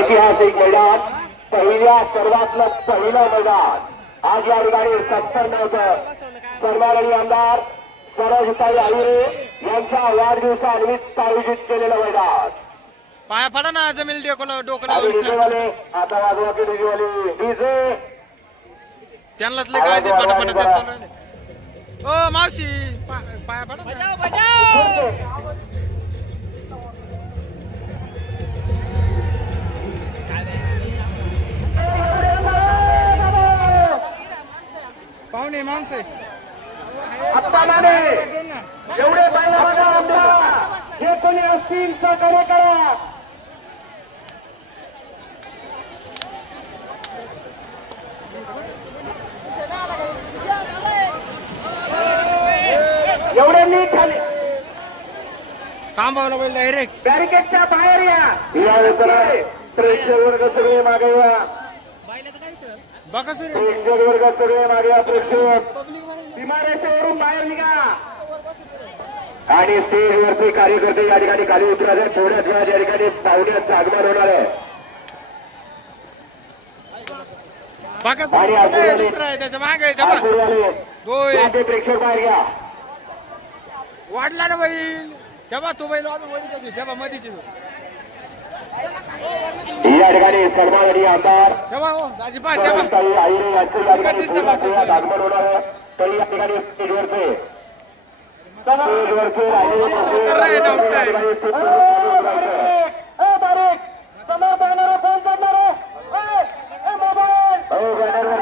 ऐतिहासिक मैदान, सर्वातलं पहिलं मैदान आज या ठिकाणी 97 सन्माननीय आमदार सरोजताई आहिरे यांच्या वाढदिवसानिमित्त आयोजित केलेलं मैदान. पाया पडा ना जमीन डोकं आता वाजवा की डीजे त्यांनाच लय काळजी पटापट चालू आहे. ओ मावशी पाया पडा. पाहुणे माणसं एवढे जे कोणी असतील सहकार्य करा. एवढे नीट झाले थांबवलं पाहिजे डायरेक्ट बॅरिकेडच्या बाहेर या. प्रेक्षक वर्ग सगळे मागे या. बघा सर प्रेक्षक वर्ग सगळे मागे या. प्रेक्षक इमारतीवरून बाहेर निघा आणि स्टेजवरचे कार्यकर्ते या ठिकाणी खाली उतरायचे. थोड्याच वेळात या ठिकाणी पाहुण्याचं आगमन होणार आहे. बघा दुसरा आहे त्याच्या मागे प्रेक्षक बाहेर घ्या. वाढला ना बैल तेव्हा तो बैल अजून तेव्हा मधीच या ठिकाणी सन्माननीय आमदार तेव्हा सरोजताई आहिरे यांचं आगमन होणार आहे. तरी या ठिकाणी स्टेजवरचे बॅनरवर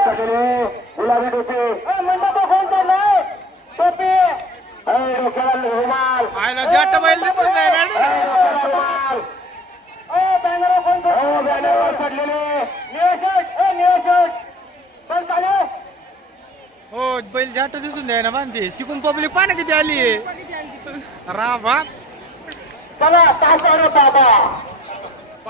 सगळे गुलाबी टोपी मंडप फोन चाललाय. टोपी डोक्याला रुमाल आयला जट बैल दिसत नाही रुमाल बॅनरवर चढलेले नियोजक पण चालू. हो बैल जाट दिसून द्याय ना बांधते तिकून पब्लिक पाहणं किती आली राबा. चला तासाने बाबा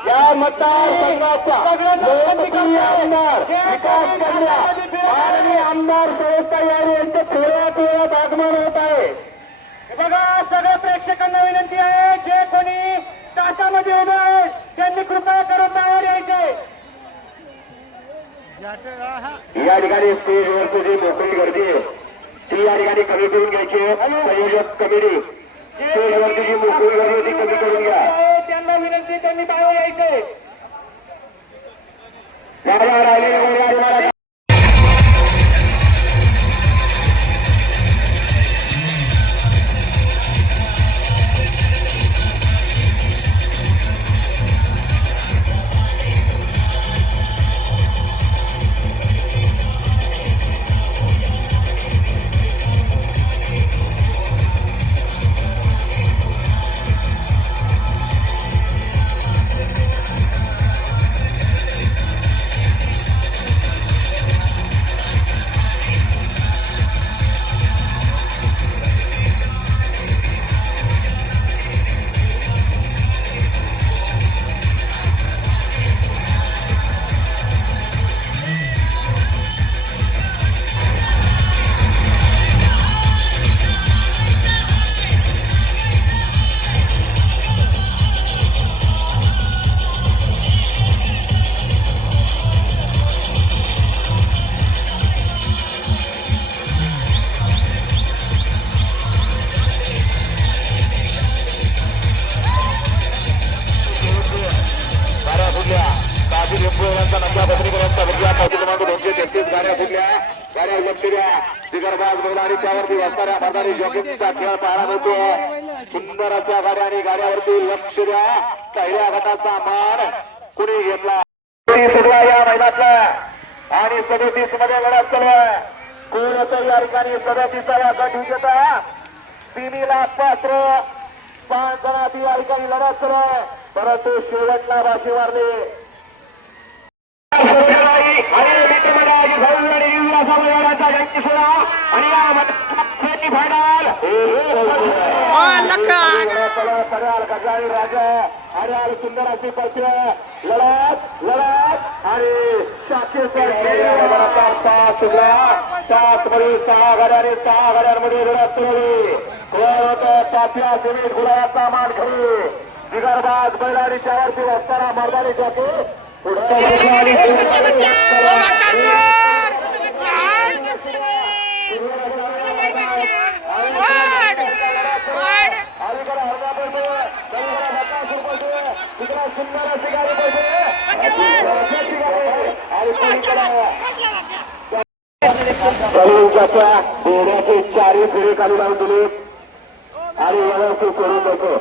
या मतदारसंघाचा आमदार विकास करण्या माननीय आमदार सरोजताई आहिरे यांचं थोड्याच वेळात आगमन होत आहे. बघा सगळ्या प्रेक्षकांना विनंती आहे जे कोणी तासामध्ये उभे आहेत त्यांनी कृपया करून बाहेर यायचे. या ठिकाणी स्टेजवरची जी मोकळी गर्दी आहे ती या ठिकाणी कमी करून घ्यायची. संयोजक कमिटी स्टेजवरची जी मोकळी गर्दी आहे ती कमी करून घ्या. त्यांना विनंती त्यांनी बाहेर यायचे. राहिलेले गाड्या फुटल्या गाड्या लक्षल्या दिगरबाज बैलांनी त्यावरती वाचणाऱ्या भारताने जॉकीचा खेळ पाहायला मिळतो. सुंदर अशा गाड्या आणि गाड्यावरती लक्ष द्या. पहिल्या गटाचा मान कुणी घेतला या मैदानातला आणि 37 मध्ये लढत चालू आहे. कोण या ठिकाणी 37चा गट विजेता 3 पात्र 5 जणांची या ठिकाणी लढत चालू आहे. परंतु शेवटला बाशी मारली राजा सुंदर अशी पळते लढत आणि शाखेसर 7 मध्ये 6 गाड्यांनी 6 गाड्यांमध्ये लढत सुरवली. कोण होतं 5व्या सेमीत गुलाबाचा मान घेऊ जिगरबाज बैलाडी त्यावरती असताना मर्दानी जॉकी पुढच्या देण्याचे चारही फेरी खाली लावून दिली आणि व्यवस्थित करून देतो.